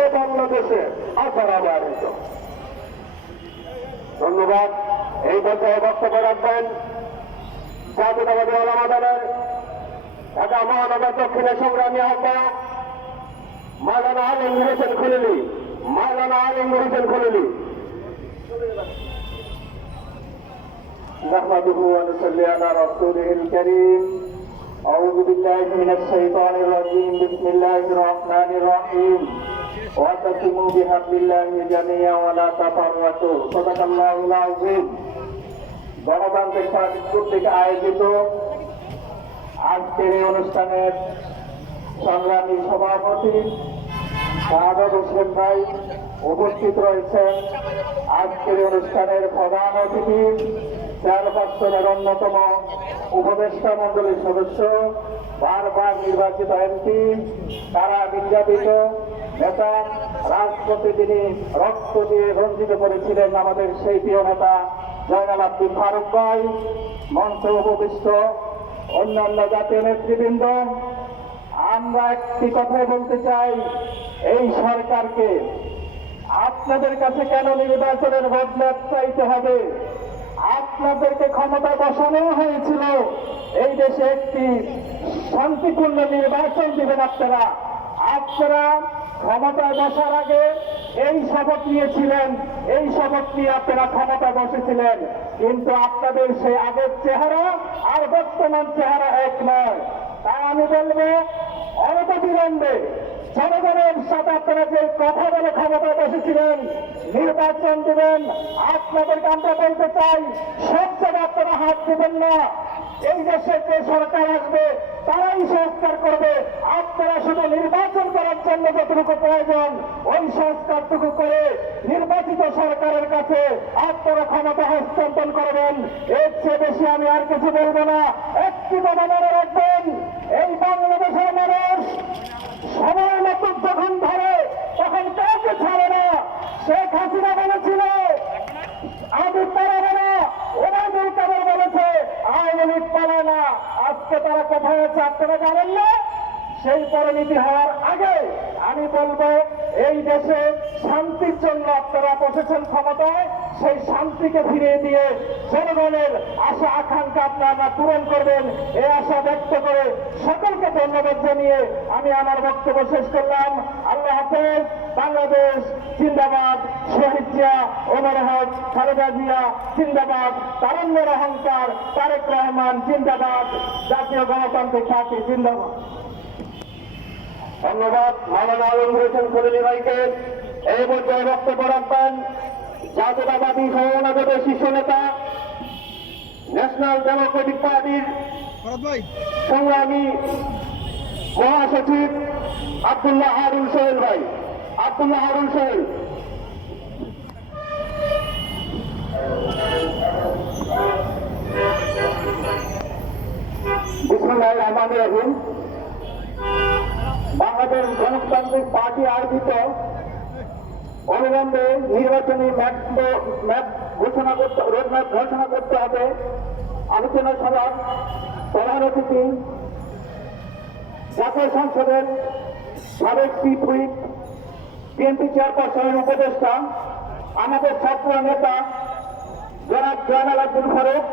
পুরো বাংলাদেশে আশার আলো আনিত। ধন্যবাদ। এই পর্যায়ে বক্তব্য রাখবেন জাতীয়তাবাদী ওলামা দলের ঢাকা মহানগর দক্ষিণের সংগ্রামী আহ্বায়ক মাওলানা আলিম হোসেন খলিলি। মাওলানা আলিম হোসেন খলিলি। নাহমাদুহু ওয়া নুসাল্লি আলা রাসূলিল কারীম। আউযু বিল্লাহি মিনাশ শাইতানির রাজীম। বিসমিল্লাহির রহমানির রহিম। ওয়াতাসিমু বিহাবলিল্লাহি জামিআ ওয়া লা তাফাররাকু। সাদাকাল্লাহুল আযীম। গণতান্ত্রিক পার্টি কর্তৃক আয়োজিত আজকের এই অনুষ্ঠানের সংগ্রামী সভাপতি শাহাদাত হোসেন ভাই উপস্থিত রয়েছেন। আজকের অনুষ্ঠানের প্রধান অতিথি চেয়ারপারসনের অন্যতম উপদেষ্টা মন্ডলীর সদস্য, বারবার নির্বাচিত এমপি, তারা নির্যাতিত নেতা, রাজপথে তিনি রক্ত দিয়ে রঞ্জিত করেছিলেন আমাদের সেই প্রিয় নেতা জয়নাল আব্দিন ফারুক ভাই, মঞ্চে উপবিষ্ট অন্যান্য জাতীয় নেতৃবৃন্দ, আমরা একটি কথাই বলতে চাই, এই সরকারকে আপনাদের কাছে কেন নির্বাচনের রোডম্যাপ চাইতে হবে? আপনাদেরকে ক্ষমতা বসানো হয়েছিল এই দেশে একটি শান্তিপূর্ণ নির্বাচন দিবেন আপনারা। আপনারা ক্ষমতায় বসার আগে এই শপথ নিয়েছিলেন, এই শপথ নিয়ে আপনারা ক্ষমতায় বসেছিলেন, কিন্তু আপনাদের সেই আগের চেহারা আর বর্তমান চেহারা এক নয়। তাই আমি বলবো অনতিবিলম্বে জনগণের সাথে আপনারা যে কথা বলে ক্ষমতায় বসেছিলেন, নির্বাচন দেবেন। আপনাদেরকে আমরা বলতে চাই, সব জায়গায় আপনারা হাত দেবেন না। এই দেশে যে সরকার আসবে তারাই সংস্কার করবে। আপনারা শুধু নির্বাচন করার জন্য যতটুকু প্রয়োজন ওই সংস্কারটুকু করে নির্বাচিত সরকারের কাছে আপনারা ক্ষমতা হস্তান্তর করবেন। এর চেয়ে বেশি আমি আর কিছু বলবো না। একটি কথা মনে রাখবেন, এই বাংলাদেশের মানুষ সময় মতো যখন ধরে তখন কাউকে ছাড়ে না। শেখ হাসিনা বলেছিল আমি পালাবো না, ওনাদের কাদের বলেছে আওয়ামী লীগ পালায় না। আজকে তারা কোথায় আছে আপনারা জানেন না? সেই পরিণতি হওয়ার আগে আমি বলবো এই দেশে শান্তির জন্য আপনারা বসেছেন ক্ষমতায়, সেই শান্তিকে ফিরিয়ে দিয়ে জনগণের আশা আকাঙ্ক্ষা আপনারা পূরণ করবেন, এই আশা ব্যক্ত করে সকলকে ধন্যবাদ জানিয়ে আমি আমার বক্তব্য শেষ করলাম। আল্লাহ হাফেজ। বাংলাদেশ জিন্দাবাদ। শহীদ জিয়া, ওমর হক, খালেদা জিয়া জিন্দাবাদ। তারুণ্যের অহংকার তারেক রহমান জিন্দাবাদ। জাতীয় গণতান্ত্রিক পার্টি জিন্দাবাদ। ধন্যবাদ মাওলানা আলিম হোসেন খলিলি ভাইকে। এই পর্যায়ে বক্তব্য রাখবেন জাতীয়তাবাদী সমাজবাদী শীর্ষ নেতা ন্যাশনাল ডেমোক্রেটিক পার্টির সংগ্রামী মহাসচিব আব্দুল্লাহ হারুন সোহেল ভাই। আব্দুল্লাহ হারুন সোহেল। বিসমিল্লাহির রহমানির রহিম। বাংলাদেশ গণতান্ত্রিক পার্টি আয়োজিত অবিলম্বে নির্বাচনী রোডম্যাপ ঘোষণা করতে হবে আলোচনা সভার প্রধান অতিথি জাতীয় সংসদের সাবেক চিফ হুইপ, বিএনপি চেয়ারপারসনের উপদেষ্টা, আমাদের ছাত্র নেতা জনাব জয়নাল আব্দিন ফারুক,